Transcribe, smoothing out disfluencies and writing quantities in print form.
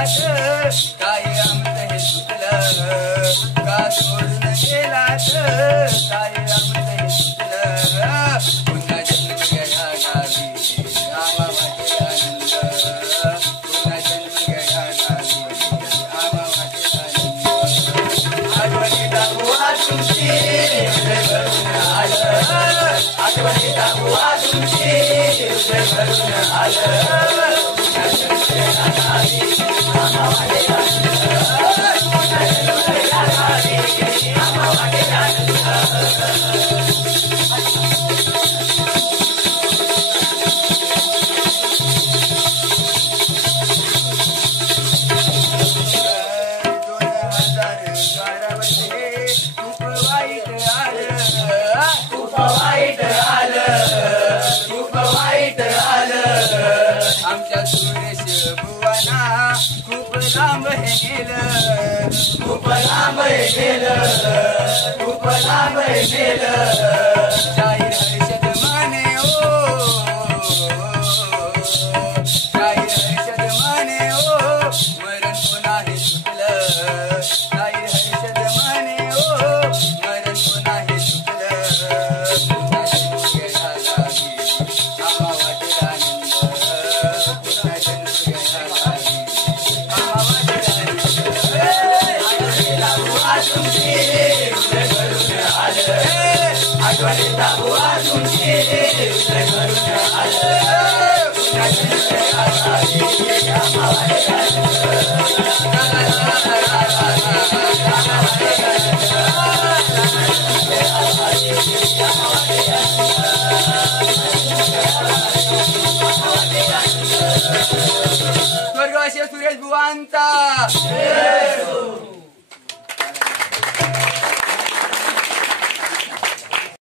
गेलात काय आमचं हे चुकलं का सोडून गेलात काय आमचं हे चुकलं पुन्हा जन्म गेला गावी आम्हा वाटे आनंद पुन्हा जन्म गेला गावी आम्हा वाटे आनंद आठवणीला बुवा तुमची हृदय भरून आलं आठवणीला बुवा तुमची हृदय भरून आलं आमच्या सुरेश बुवाना खूप लांब हे नेलं खूप लांब हे नेलं खूप लांब हे नेलं शाहीर हर्षद माने ओ शाहीर हर्षद माने ओ मरण पुन्हा हे चुकलं शाहीर हर्षद माने ओ मरण पुन्हा हे चुकलं पुन्हा जन्म गेला गावी आम्हा वाटे आनंद पुन्हा जन्म गेला गावी आम्हा वाटे आनंद बुवा तुमची हृदय भरून आलं आठवणीला बुवा तुमची हृदय भरून आलं पुन्हा जन्म गेला गावी आम्हा वाटे स्वर्गवासी सुरेश बुवांचा